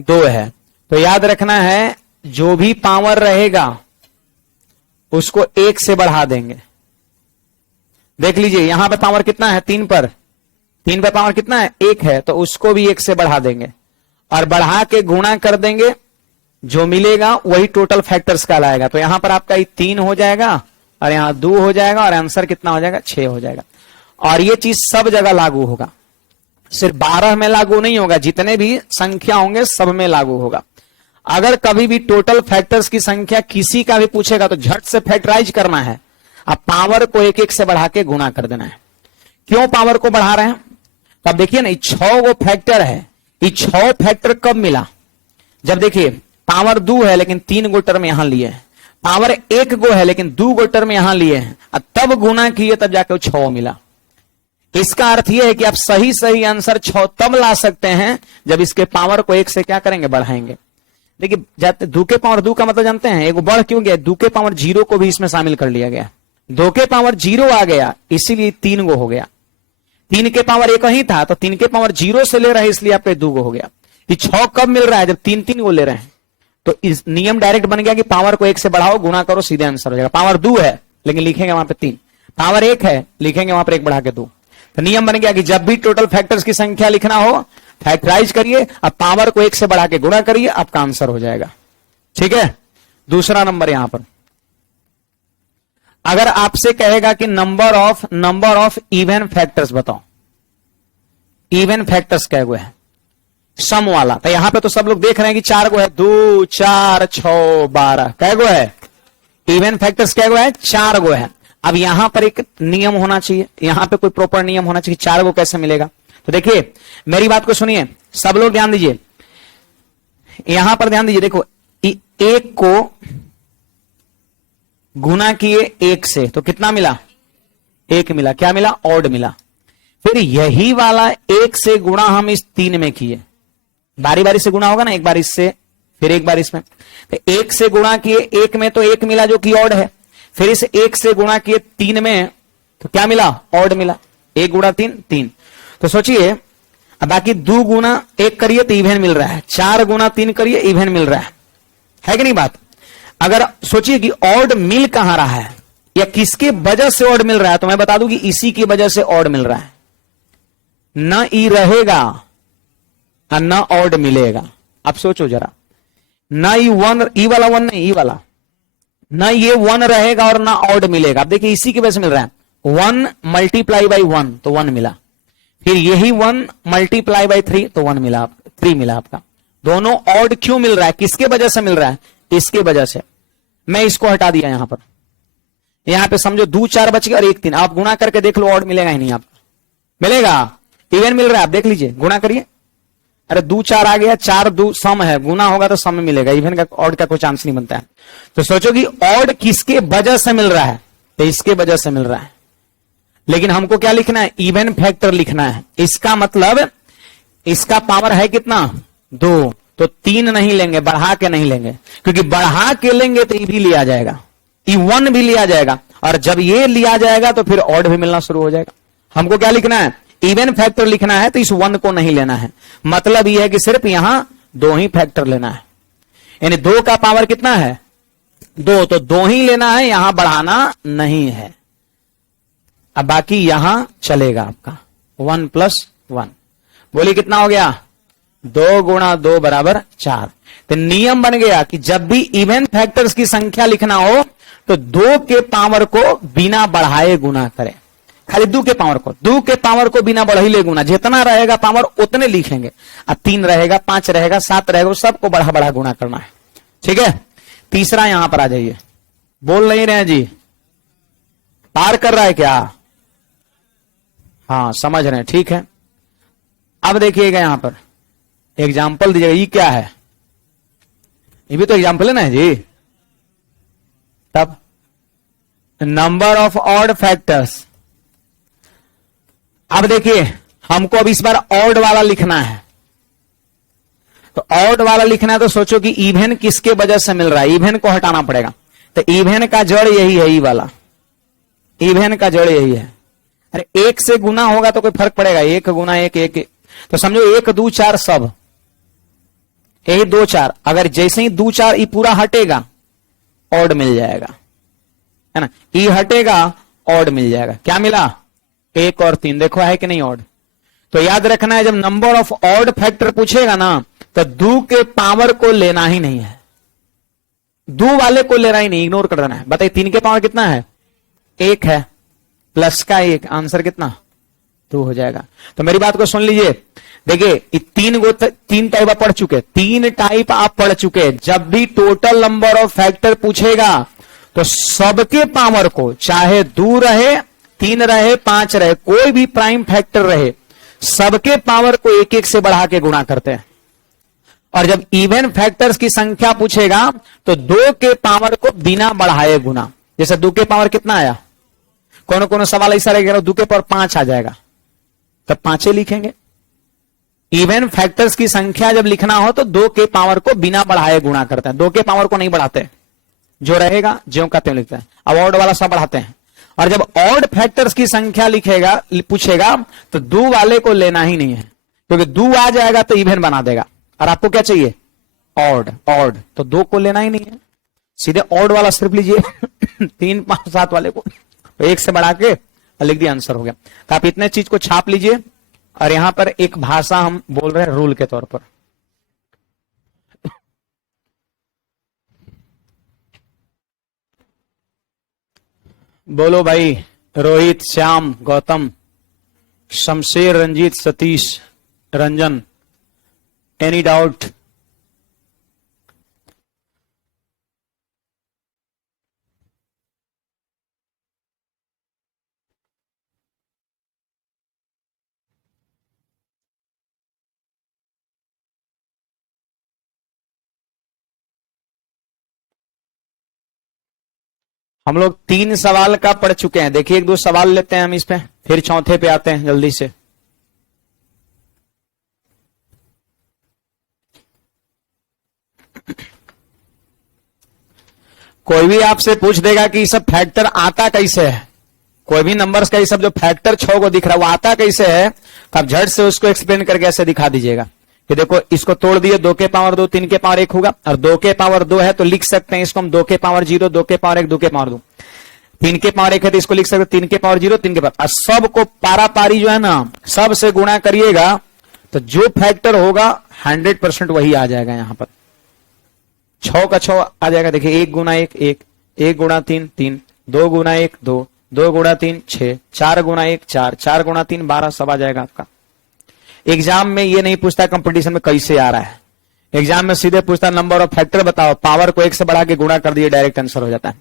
2 है। तो याद रखना है जो भी पावर रहेगा उसको 1 से बढ़ा देंगे। देख लीजिए यहां पर पावर कितना है, 3 पर पावर कितना है, 1 है, तो उसको भी 1 से बढ़ा देंगे और बढ़ा के गुणा कर देंगे, जो मिलेगा वही टोटल फैक्टर्स कहलाएगा। तो यहां पर आपका 3 हो जाएगा और यहां 2 हो जाएगा और आंसर कितना हो जाएगा, 6 हो जाएगा। और ये चीज सब जगह लागू होगा, सिर्फ 12 में लागू नहीं होगा, जितने भी संख्या होंगे सब में लागू होगा। अगर कभी भी टोटल फैक्टर्स की संख्या किसी का भी पूछेगा तो झट से फैक्टराइज करना है, अब पावर को 1-1 से बढ़ा के गुणा कर देना है। क्यों पावर को बढ़ा रहे हैं, तो अब देखिए ना 6 गो फैक्टर है, ये 6 फैक्टर कब मिला, जब देखिए पावर 2 है लेकिन 3 गो टर्म यहां लिए हैं, पावर 1 गो है लेकिन 2 गो टर्म यहां लिए हैं, और तब गुणा किए तब जाके 6 मिला। इसका अर्थ यह है कि आप सही आंसर 6 तब ला सकते हैं जब इसके पावर को 1 से क्या करेंगे, बढ़ाएंगे। देखिए 2 के पावर 2 का मतलब जानते हैं, एक बढ़ क्यों गया, 2 के पावर 0 को भी इसमें शामिल कर लिया गया, 2 के पावर 0 आ गया इसीलिए 3 गो हो गया। 3 के पावर 1 ही था तो 3 के पावर 0 से ले रहे हैं इसलिए आपके 2 गो हो गया। ये 6 कब मिल रहा है, जब 3-3 गो ले रहे हैं। तो इस नियम डायरेक्ट बन गया कि पावर को 1 से बढ़ाओ, गुणा करो, सीधे आंसर हो जाएगा। पावर 2 है लेकिन लिखेंगे वहां पे 3, पावर 1 है लिखेंगे वहां पर 1 बढ़ा के 2। तो नियम बन गया कि जब भी टोटल फैक्टर्स की संख्या लिखना हो फैक्टराइज करिए, अब पावर को 1 से बढ़ा के गुणा करिए, आपका आंसर हो जाएगा। ठीक है, दूसरा नंबर यहां पर, अगर आपसे कहेगा कि नंबर ऑफ इवन फैक्टर्स बताओ, इवन फैक्टर्स कै गो है, सम वाला। तो यहां पे तो सब लोग देख रहे हैं कि 4 गो है, 2 4 6 12 कै गो है, इवन फैक्टर्स कै गो है, 4 गो है। अब यहां पर एक नियम होना चाहिए, यहां पे कोई प्रॉपर नियम होना चाहिए, 4 गो कैसे मिलेगा। तो देखिए मेरी बात को सुनिए, सब लोग ध्यान दीजिए, यहां पर ध्यान दीजिए। देखो 1 को गुना किए 1 से तो कितना मिला, 1 मिला। क्या मिला, ऑड मिला। फिर यही वाला 1 से गुणा हम इस 3 में किए, बारी बारी से गुणा होगा ना, एक बार इससे फिर एक बार इसमें। तो 1 से गुणा किए 1 में तो 1 मिला जो कि ऑड है, फिर इस 1 से गुणा किए 3 में तो क्या मिला, ऑड मिला। 1 गुणा 3 3। तो सोचिए अब बाकी 2 गुना 1 करिए तो इवन मिल रहा है, 4 गुना 3 करिए इवन मिल रहा है कि नहीं बात। अगर सोचिए कि ऑड मिल कहां रहा है या किसके वजह से ऑड मिल रहा है, तो मैं बता दूं कि इसी की वजह से ऑड मिल रहा है। न ई रहेगा और न ऑड मिलेगा। अब सोचो जरा, न ई 1, ई वाला 1 नहीं, ई वाला न ये 1 रहेगा और ना ऑड मिलेगा। अब देखिए इसी की वजह से मिल रहा है, 1 मल्टीप्लाई बाई 1 तो 1 मिला, फिर यही 1 मल्टीप्लाई बाई 3 तो 1 मिला, 3 मिला आपका। दोनों ऑड क्यों मिल रहा है, किसके वजह से मिल रहा है, इसके वजह से। मैं इसको हटा दिया यहां पर, यहां पे समझो 2 4 बच गए और 1 3। आप गुणा करके देख लो, ऑड मिलेगा ही नहीं आपका, मिलेगा, इवन मिल रहा है। आप देख लीजिए, गुणा करिए, अरे 2 4 आ गया, 4 2 सम है, गुना होगा तो सम में मिलेगा, इवन का ऑड का कोई चांस नहीं बनता है। तो सोचो कि ऑड किसके वजह से मिल रहा है, तो इसके वजह से मिल रहा है। लेकिन हमको क्या लिखना है, इवन फैक्टर लिखना है। इसका मतलब इसका पावर है कितना, 2, तो 3 नहीं लेंगे, बढ़ा के नहीं लेंगे, क्योंकि बढ़ा के लेंगे तो ये भी लिया जाएगा, ये 1 भी लिया जाएगा, और जब ये लिया जाएगा तो फिर ऑड भी मिलना शुरू हो जाएगा। हमको क्या लिखना है, इवन फैक्टर लिखना है, तो इस 1 को नहीं लेना है। मतलब यह है कि सिर्फ यहां 2 ही फैक्टर लेना है, यानी 2 का पावर कितना है, 2, तो 2 ही लेना है, यहां बढ़ाना नहीं है। अब बाकी यहां चलेगा आपका 1 + 1, बोलिए कितना हो गया, 2 गुणा 2 बराबर 4। तो नियम बन गया कि जब भी इवन फैक्टर्स की संख्या लिखना हो तो 2 के पावर को बिना बढ़ाए गुना करें। खाली 2 के पावर को, 2 के पावर को बिना बढ़ाइले गुना, जितना रहेगा पावर उतने लिखेंगे। अब 3 रहेगा, 5 रहेगा, 7 रहेगा, सबको बढ़ा बढ़ा गुना करना है। ठीक है, तीसरा यहां पर आ जाइए। बोल नहीं रहे जी, पार कर रहा है क्या? हाँ समझ रहे हैं, ठीक है। अब देखिएगा यहां पर एग्जाम्पल दीजिएगा। ये क्या है? ये भी तो एग्जाम्पल है ना जी। तब नंबर ऑफ ऑड फैक्टर्स। अब देखिए हमको अब इस बार ऑड वाला लिखना है। तो ऑड वाला लिखना है तो सोचो कि इवन किसके वजह से मिल रहा है, इवन को हटाना पड़ेगा। तो इवन का जड़ यही है, ये वाला इवन का जड़ यही है। अरे 1 से गुना होगा तो कोई फर्क पड़ेगा? 1 गुना 1 1, तो समझो 1 2 4 सब यही 2 4। अगर जैसे ही 2 4 ये पूरा हटेगा ऑड मिल जाएगा, है ना। ये हटेगा ऑड मिल जाएगा। क्या मिला? 1 और 3। देखो है कि नहीं ऑड? तो याद रखना है जब नंबर ऑफ ऑड फैक्टर पूछेगा ना तो 2 के पावर को लेना ही नहीं है, 2 वाले को लेना ही नहीं, इग्नोर कर देना है। बताइए 3 के पावर कितना है? 1 है, प्लस का 1, आंसर कितना? 2 हो जाएगा। तो मेरी बात को सुन लीजिए। देखिए 3 टाइप आप पढ़ चुके, 3 टाइप आप पढ़ चुके। जब भी टोटल नंबर ऑफ फैक्टर पूछेगा तो सबके पावर को, चाहे 2 रहे, 3 रहे, 5 रहे, कोई भी प्राइम फैक्टर रहे, सबके पावर को 1 1 से बढ़ा के गुणा करते हैं। और जब इवन फैक्टर्स की संख्या पूछेगा तो 2 के पावर को बिना बढ़ाए गुना। जैसे 2 के पावर कितना आया? कौन कौन सवाल ऐसा रहेगा 2 के पावर 5 आ जाएगा, तब 5 लिखेंगे। इवन फैक्टर्स की संख्या जब लिखना हो तो 2 के पावर को बिना बढ़ाए गुणा करते हैं, 2 के पावर को नहीं बढ़ाते, जो रहेगा ज्यों का त्यों लिखते हैं। अब ऑड वाला सब बढ़ाते हैं। और जब ऑड फैक्टर्स की संख्या लिखेगा पूछेगा तो 2 वाले को लेना ही नहीं है, क्योंकि 2 आ जाएगा तो इवन बना देगा। और आपको क्या चाहिए? ऑड। ऑड तो 2 को लेना ही नहीं है, सीधे ऑड वाला सिर्फ लीजिए 3 5 7 वाले को तो 1 से बढ़ा के लिख दिया, आंसर हो गया। तो आप इतने चीज को छाप लीजिए। और यहां पर एक भाषा हम बोल रहे हैं रूल के तौर पर। बोलो भाई। Rohit, Shyam, Gautam, Shamsher, Ranjit, Satish, Ranjan, any doubt? हम लोग 3 सवाल का पढ़ चुके हैं। देखिए 1 2 सवाल लेते हैं हम इस पे, फिर चौथे पे आते हैं जल्दी से। कोई भी आपसे पूछ देगा कि ये सब फैक्टर आता कैसे है, कोई भी नंबर्स का ये सब जो फैक्टर 6 को दिख रहा है वो आता कैसे है, तो आप झट से उसको एक्सप्लेन करके ऐसे दिखा दीजिएगा कि देखो इसको तोड़ दिए, 2 के पावर 2, 3 के पावर 1 होगा, और 2 के पावर 2 है तो लिख सकते हैं इसको हम 2 के पावर 0, 2 के पावर 1, 2 के पावर 2। 3 के पावर 1 है तो इसको लिख सकते 3 के पावर 0, 3 के पावर। सबको पारा पारी जो है ना सब से गुणा करिएगा तो जो फैक्टर होगा 100% वही आ जाएगा। यहां पर 6 का 6 आ जाएगा। देखिए 1 गुना 1 1, 1 गुना 3 3, 2 गुना 1 2, 2 गुना 3 6, 4 गुना 1 4, 4 गुना 3 12, सब आ जाएगा आपका। एग्जाम में ये नहीं पूछता कंपटीशन में कैसे आ रहा है, एग्जाम में सीधे पूछता नंबर ऑफ फैक्टर बताओ, पावर को 1 से बढ़ा के गुणा कर दिए, डायरेक्ट आंसर हो जाता है।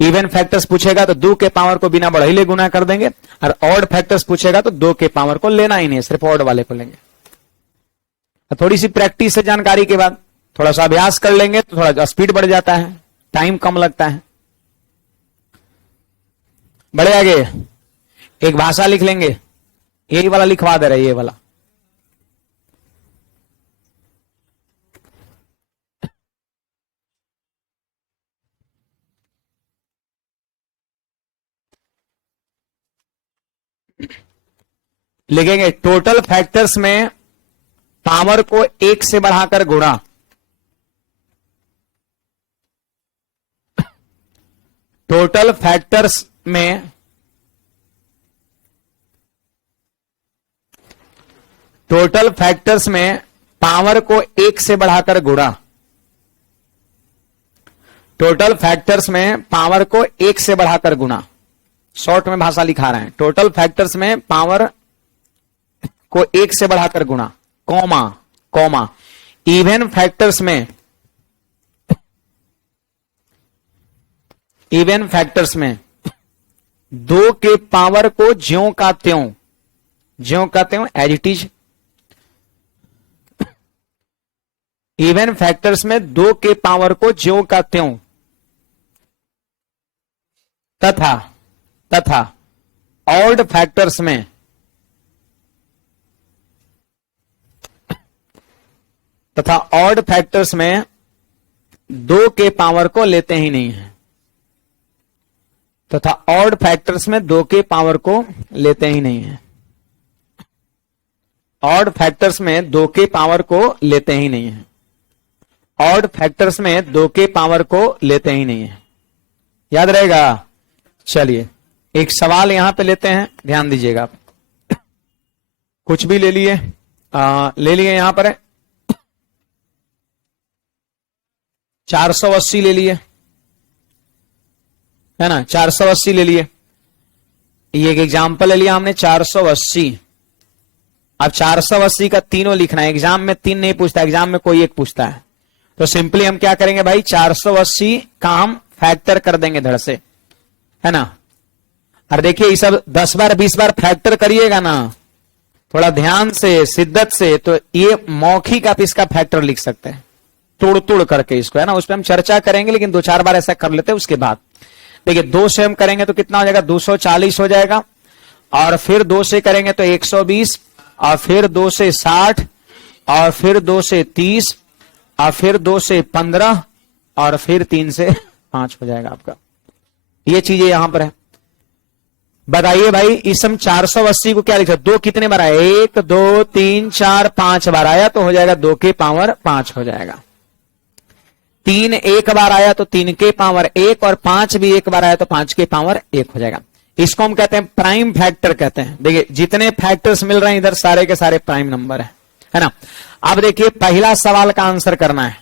इवन फैक्टर्स पूछेगा तो 2 के पावर को बिना बढ़ाइले गुणा कर देंगे, और ऑड फैक्टर्स पूछेगा तो 2 के पावर को लेना ही नहीं, सिर्फ ऑड वाले को लेंगे। थोड़ी सी प्रैक्टिस से जानकारी के बाद थोड़ा सा अभ्यास कर लेंगे तो थोड़ा स्पीड बढ़ जाता है, टाइम कम लगता है। बढ़े आगे एक भाषा लिख लेंगे, यही वाला लिखवा दे रहे, ये वाला। लिखेंगे टोटल फैक्टर्स में पावर को 1 से बढ़ाकर गुणा, टोटल फैक्टर्स में पावर को 1 से बढ़ाकर गुणा। टोटल फैक्टर्स में पावर को 1 से बढ़ाकर गुणा, शॉर्ट में भाषा लिखा रहे हैं। टोटल फैक्टर्स में पावर को 1 से बढ़ाकर गुणा, कॉमा कॉमा। इवन फैक्टर्स में, इवन फैक्टर्स में 2 के पावर को ज्यों का त्यों, ज्यों का त्यों as it is. Even factors में 2 के पावर को ज्यों का त्यों तथा ऑड फैक्टर्स में ऑड फैक्टर्स में 2 के पावर को लेते ही नहीं है, तथा ऑड फैक्टर्स में 2 के पावर को लेते ही नहीं है। ऑड फैक्टर्स में 2 के पावर को लेते ही नहीं है। ऑड फैक्टर्स में 2 के पावर को लेते ही नहीं है। याद रहेगा। चलिए एक सवाल यहां पे लेते हैं, ध्यान दीजिएगा आप। कुछ भी ले लिए, ले लिए यहां पर 480 ले लिए, है ना, 480 ले लिए। ये एक एग्जाम्पल ले लिया हमने 480। अब 480 का तीनों लिखना है। एग्जाम में 3 नहीं पूछता, एग्जाम में कोई एक पूछता है। तो सिंपली हम क्या करेंगे भाई, 480 का हम फैक्टर कर देंगे धड़ से, है ना। और देखिए ये सब 10 बार 20 बार फैक्टर करिएगा ना थोड़ा ध्यान से, शिद्दत से, तो ये मौखिक आप इसका फैक्टर लिख सकते हैं तोड़ तोड़ करके इसको, है ना। उस पर हम चर्चा करेंगे, लेकिन 2-4 बार ऐसा कर लेते हैं। उसके बाद देखिए 2 से हम करेंगे तो कितना हो जाएगा, 240 हो जाएगा। और फिर 2 से करेंगे तो 120, और फिर 2 से 60, और फिर 2 से 30, और फिर 2 से 15, और फिर 3 से 5 हो जाएगा आपका। ये चीजें यहां पर है। बताइए भाई इस हम 480 को क्या लिखा, 2 कितने बार आया, 1 2 3 4 5 बार आया तो हो जाएगा 2 के पावर 5 हो जाएगा। 3 एक बार आया तो 3 के पावर 1, और 5 भी एक बार आया तो 5 के पावर 1 हो जाएगा। इसको हम कहते हैं प्राइम फैक्टर कहते हैं। देखिए जितने फैक्टर्स मिल रहे हैं इधर सारे के सारे प्राइम नंबर है ना। अब देखिए पहला सवाल का आंसर करना है,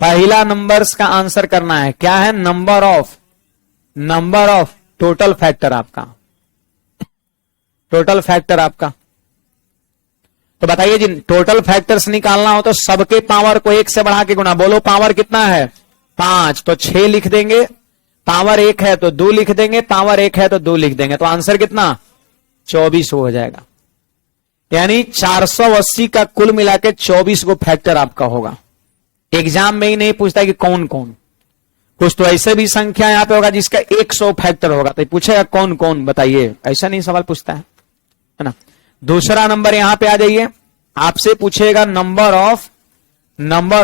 पहला नंबर्स का आंसर करना है। क्या है, नंबर ऑफ टोटल फैक्टर आपका, टोटल फैक्टर आपका। तो बताइए जी टोटल फैक्टर्स निकालना हो तो सबके पावर को 1 से बढ़ा के गुणा। बोलो पावर कितना है, 5, तो 6 लिख देंगे। पावर 1 है तो 2 लिख देंगे, पावर 1 है तो 2 लिख देंगे। तो आंसर कितना, 24 हो जाएगा। यानी 480 का कुल मिला के 24 को फैक्टर आपका होगा। एग्जाम में ही नहीं पूछता कि कौन कौन, कुछ तो ऐसे भी संख्या यहां पे होगा जिसका 100 फैक्टर होगा, तो पूछेगा कौन कौन बताइए, ऐसा नहीं सवाल पूछता है ना। दूसरा नंबर यहां पे आ जाइए, आपसे पूछेगा नंबर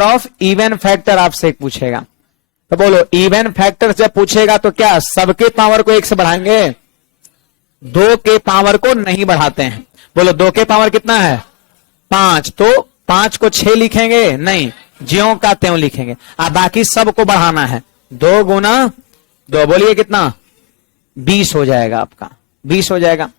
ऑफ इवन फैक्टर, आपसे पूछेगा। तो बोलो इवन फैक्टर जब पूछेगा तो क्या सबके पावर को 1 से बढ़ाएंगे, 2 के पावर को नहीं बढ़ाते हैं। बोलो 2 के पावर कितना है, 5, तो 5 को 6 लिखेंगे नहीं, ज्यों का त्यों लिखेंगे। अब बाकी सबको बढ़ाना है, 2 गुना 2, बोलिए कितना, 20 हो जाएगा आपका, 20 हो जाएगा।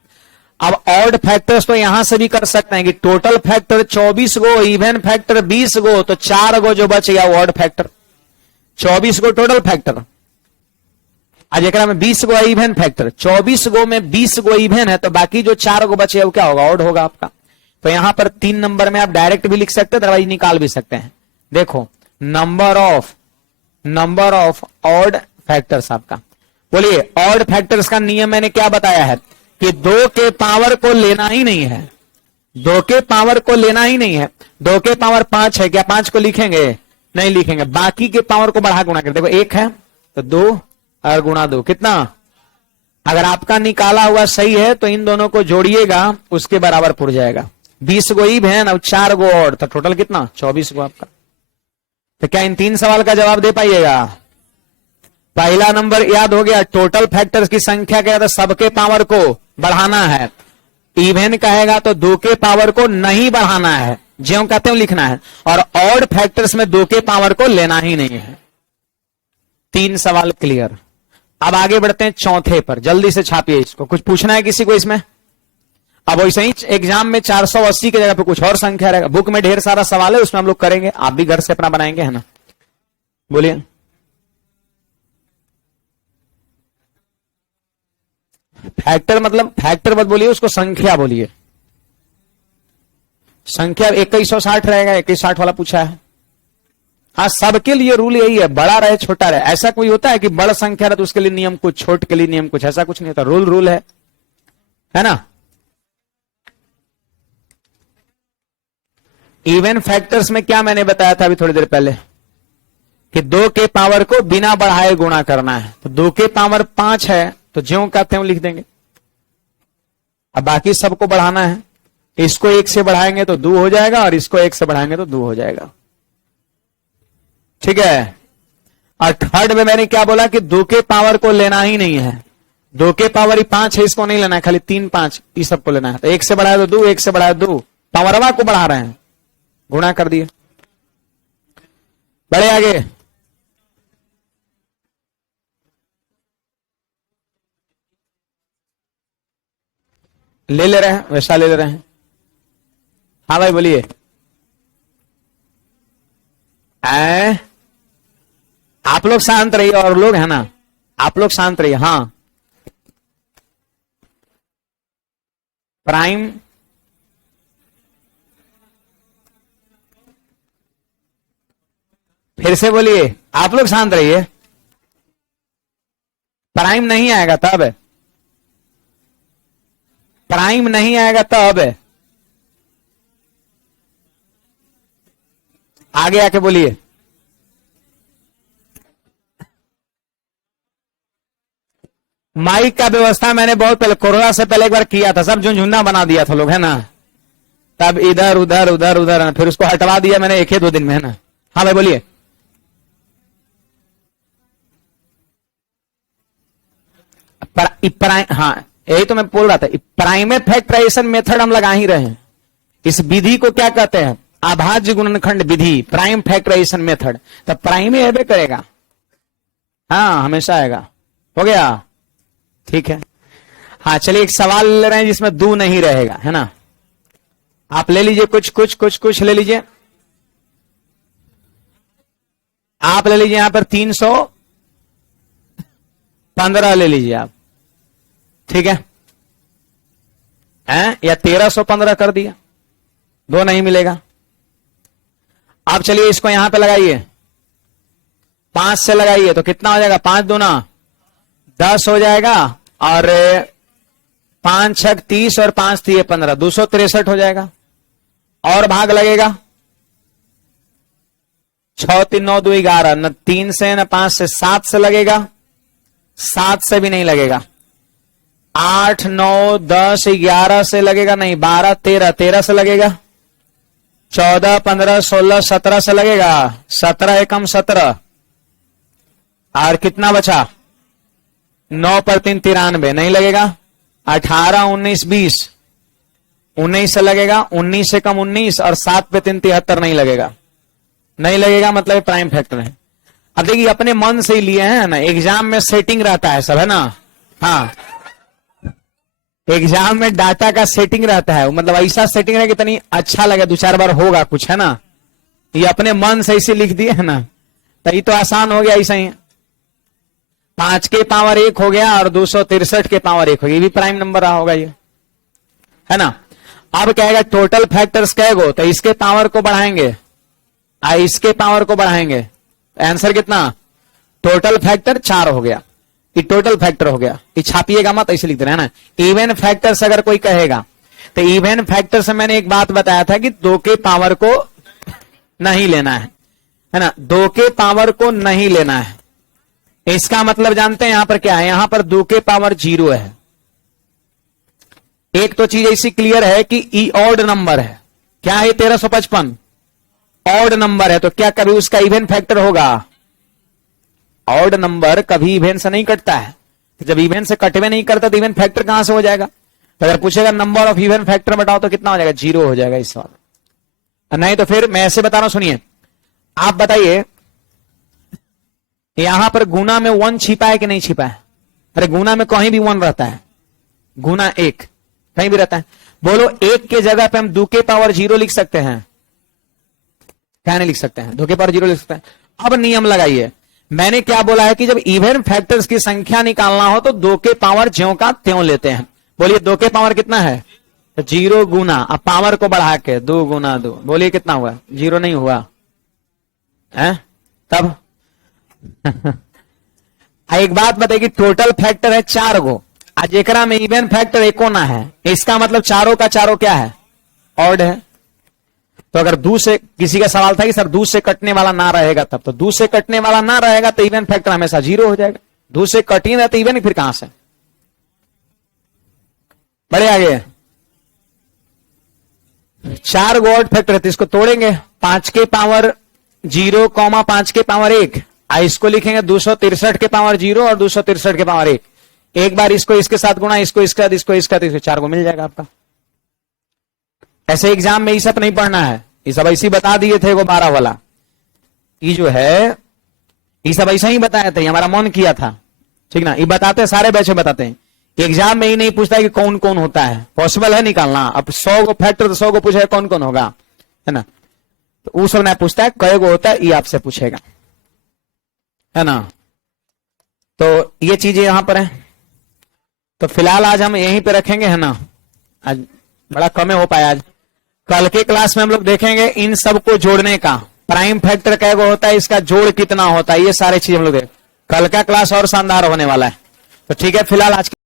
अब ऑड फैक्टर्स तो यहां से भी कर सकते हैं कि टोटल फैक्टर 24 गो, इवन फैक्टर 20 गो, तो 4 गो जो बच गया वो ऑड फैक्टर, 24 गो टोटल फैक्टर। आज एक में 20 गो इवन फैक्टर, 24 गो में 20 गो इवन है, तो बाकी जो 4 गो बचे वो क्या होगा, ऑड होगा आपका। तो यहां पर 3 नंबर में आप डायरेक्ट भी लिख सकते हैं, अदरवाइज निकाल भी सकते हैं। देखो नंबर ऑफ ऑड फैक्टर्स आपका। बोलिए ऑड फैक्टर्स का नियम मैंने क्या बताया है कि 2 के पावर को लेना ही नहीं है, 2 के पावर को लेना ही नहीं है। 2 के पावर 5 है, क्या 5 को लिखेंगे, नहीं लिखेंगे। बाकी के पावर को बढ़ा गुणा कर, देखो 1 है तो 2 और गुणा 2 कितना, अगर आपका निकाला हुआ सही है तो इन दोनों को जोड़िएगा, उसके बराबर पुर जाएगा। 20 गो इवन और 4 गो और, तो टोटल कितना, 24 गो आपका। तो क्या इन 3 सवाल का जवाब दे पाइएगा। पहला नंबर याद हो गया, टोटल फैक्टर्स की संख्या क्या है, सबके पावर को बढ़ाना है। इवन कहेगा तो 2 के पावर को नहीं बढ़ाना है, ज्यों का त्यों लिखना है। और ऑड फैक्टर्स में 2 के पावर को लेना ही नहीं है। 3 सवाल क्लियर। अब आगे बढ़ते हैं चौथे पर, जल्दी से छापिए इसको। कुछ पूछना है किसी को इसमें, अब वैसे ही एग्जाम में 480 की जगह पे कुछ और संख्या रहेगा। बुक में ढेर सारा सवाल है, उसमें हम लोग करेंगे, आप भी घर से अपना बनाएंगे, है ना। बोलिए। फैक्टर मतलब फैक्टर मत बोलिए, उसको संख्या बोलिए। संख्या 2160 रहेगा, 2160 वाला पूछा है। हाँ, सबके लिए रूल यही है, बड़ा रहे छोटा रहे। ऐसा कोई होता है कि बड़ा संख्या रहे तो उसके लिए नियम कुछ, छोट के लिए नियम कुछ, ऐसा कुछ नहीं होता। रूल रूल है ना। इवन फैक्टर्स में क्या मैंने बताया था अभी थोड़ी देर पहले, कि 2 के पावर को बिना बढ़ाए गुणा करना है। तो 2 के पावर 5 है तो ज्यों का त्यों लिख देंगे। अब बाकी सबको बढ़ाना है, इसको 1 से बढ़ाएंगे तो 2 हो जाएगा, और इसको 1 से बढ़ाएंगे तो 2 हो जाएगा। ठीक है। और थर्ड में मैंने क्या बोला कि 2 के पावर को लेना ही नहीं है। 2 के पावर ही 5 है, इसको नहीं लेना है, खाली 3 5 इस सबको लेना है। तो 1 से बढ़ाया तो 2, 1 से बढ़ाया 2, पावरवा को बढ़ा रहे हैं, गुणा कर दिए। बड़े आगे, ले रहे हैं, वैसा ले रहे हैं। हाँ भाई बोलिए। आप लोग शांत रहिए, और लोग है ना, आप लोग शांत रहिए। हाँ, प्राइम फिर से बोलिए, आप लोग शांत रहिए। प्राइम नहीं आएगा तब, प्राइम नहीं आएगा तब। आगे आके बोलिए। माइक का व्यवस्था मैंने बहुत पहले, कोरोना से पहले एक बार किया था, सब झुंझुना बना दिया था लोग, है ना। तब इधर उधर उधर उधर, फिर उसको हटवा दिया मैंने 1 2 दिन में, है ना। हाँ भाई बोलिए। हाँ, यही तो मैं बोल रहा था, प्राइमे फैक्टराइजेशन मेथड हम लगा ही रहे हैं। इस विधि को क्या कहते हैं? अभाज्य गुणनखंड विधि, प्राइम फैक्टराइजेशन मेथड। तो प्राइम ही है करेगा, हाँ हमेशा आएगा। हो गया, ठीक है। हाँ चलिए, एक सवाल ले रहे हैं जिसमें 2 नहीं रहेगा, है ना। आप ले लीजिए, कुछ ले लीजिए। आप ले लीजिए यहां पर 315 ले लीजिए आप, ठीक है। या 1315 कर दिया, 2 नहीं मिलेगा। आप चलिए इसको यहां पे लगाइए, 5 से लगाइए तो कितना हो जाएगा? 5 दूना 10 हो जाएगा, और 5 6 30 और 5 3 15, 263 हो जाएगा। और भाग लगेगा, 6 3 9 2 11, न 3 से न 5 से, 7 से लगेगा, 7 से भी नहीं लगेगा। 8 9 10 11 से लगेगा नहीं, 12 13, 13 से लगेगा। 14 15 16 17 से लगेगा, 17 एकम 17, और कितना बचा? 9 पर 3 93, नहीं लगेगा। 18 19 20, 19 से लगेगा, 19 से कम 19, और 7 पे 3 73, नहीं लगेगा। नहीं लगेगा मतलब प्राइम फैक्टर है। अब देखिए अपने मन से ही लिए हैं ना, एग्जाम में सेटिंग रहता है सब, है ना। हाँ, एग्जाम में डाटा का सेटिंग रहता है, मतलब ऐसा सेटिंग है कि इतनी अच्छा लगे, 2 4 बार होगा कुछ, है ना। ये अपने मन से इसे लिख दिए है ना, तो ये तो आसान हो गया। ऐसा ही 5 के पावर 1 हो गया, और 263 के पावर 1 हो गया, ये भी प्राइम नंबर रहा होगा ये, है ना। अब कहेगा टोटल फैक्टर्स कहेगो, तो इसके पावर को बढ़ाएंगे, इसके पावर को बढ़ाएंगे, आंसर कितना? टोटल फैक्टर 4 हो गया। ये टोटल फैक्टर हो गया, ये छापिएगा मत, ऐसे लिख देना, है ना। इवन फैक्टर्स अगर कोई कहेगा, तो इवन फैक्टर से मैंने एक बात बताया था कि 2 के पावर को नहीं लेना है ना। 2 के पावर को नहीं लेना है, इसका मतलब जानते हैं यहां पर क्या है? यहां पर 2 के पावर 0 है। एक तो चीज ऐसी क्लियर है कि ई ऑड नंबर है। क्या है? 1355 ऑड नंबर है, तो क्या कभी उसका इवन फैक्टर होगा? ऑड नंबर कभी इवन से नहीं कटता है, तो जब इवन से कटवे नहीं करता तो इवन फैक्टर कहां से हो जाएगा? तो अगर पूछेगा नंबर ऑफ इवन फैक्टर बताओ, तो कितना हो जाएगा? 0 हो जाएगा इस सवाल। नहीं तो फिर मैं ऐसे बता रहा हूं, सुनिए। आप बताइए यहां पर गुना में 1 छिपा है कि नहीं छिपा है? अरे गुना में कहीं भी 1 रहता है, गुना 1, कहीं भी रहता है। बोलो एक के जगह पे हम 2 के पावर 0 लिख सकते हैं? क्या नहीं लिख सकते हैं? 2 के पावर 0 लिख सकते हैं। अब नियम लगाइए, मैंने क्या बोला है कि जब इवन फैक्टर्स की संख्या निकालना हो तो 2 के पावर ज्यों का त्यों लेते हैं। बोलिए 2 के पावर कितना है? तो 0 गुना, अब पावर को बढ़ा के 2 गुना 2, बोलिए कितना हुआ? 0 नहीं हुआ है? तब एक बात बताइए, टोटल फैक्टर है 4 गो, आज एकरा में इवन फैक्टर एको ना है, इसका मतलब चारों का चारों क्या है? ऑड है। तो अगर 2 से, किसी का सवाल था कि सर 2 से कटने वाला ना रहेगा, तब तो 2 से कटने वाला ना रहेगा तो इवन फैक्टर हमेशा 0 हो जाएगा। 2 से कट ही ना तो इवन फिर कहां से? बड़े आगे 4 गो ऑड फैक्टर है तो इसको तोड़ेंगे, 5 के पावर 0, 5 के पावर 1, इसको लिखेंगे 263 के पावर 0 और 263 के पावर 1। एक बार इसको इसके साथ गुणा, इसको इसके साथ, इसको इसके साथ, इसको 4 को मिल जाएगा आपका। ऐसे एग्जाम में ये सब नहीं पढ़ना है, ये सब ऐसे ही बता दिए थे वो 12 वाला, ये जो है ये सब ऐसा ही बताया था, हमारा मन किया था, ठीक ना। ये बताते हैं, सारे बैच में बताते हैं, एग्जाम में ही नहीं पूछता है कि कौन कौन होता है, पॉसिबल है निकालना। अब 100 गो फैक्टर तो 100 को पूछेगा कौन कौन होगा, है ना। तो वो सब ना पूछता है, कई गो होता है ये आपसे पूछेगा, है ना। तो ये चीजें यहां पर है। तो फिलहाल आज हम यहीं पे रखेंगे, है ना। आज बड़ा कम हो पाया आज। कल के क्लास में हम लोग देखेंगे इन सब को जोड़ने का, प्राइम फैक्टर क्या होता है, इसका जोड़ कितना होता है, ये सारी चीज हम लोग देखेंगे। कल का क्लास और शानदार होने वाला है। तो ठीक है, फिलहाल आज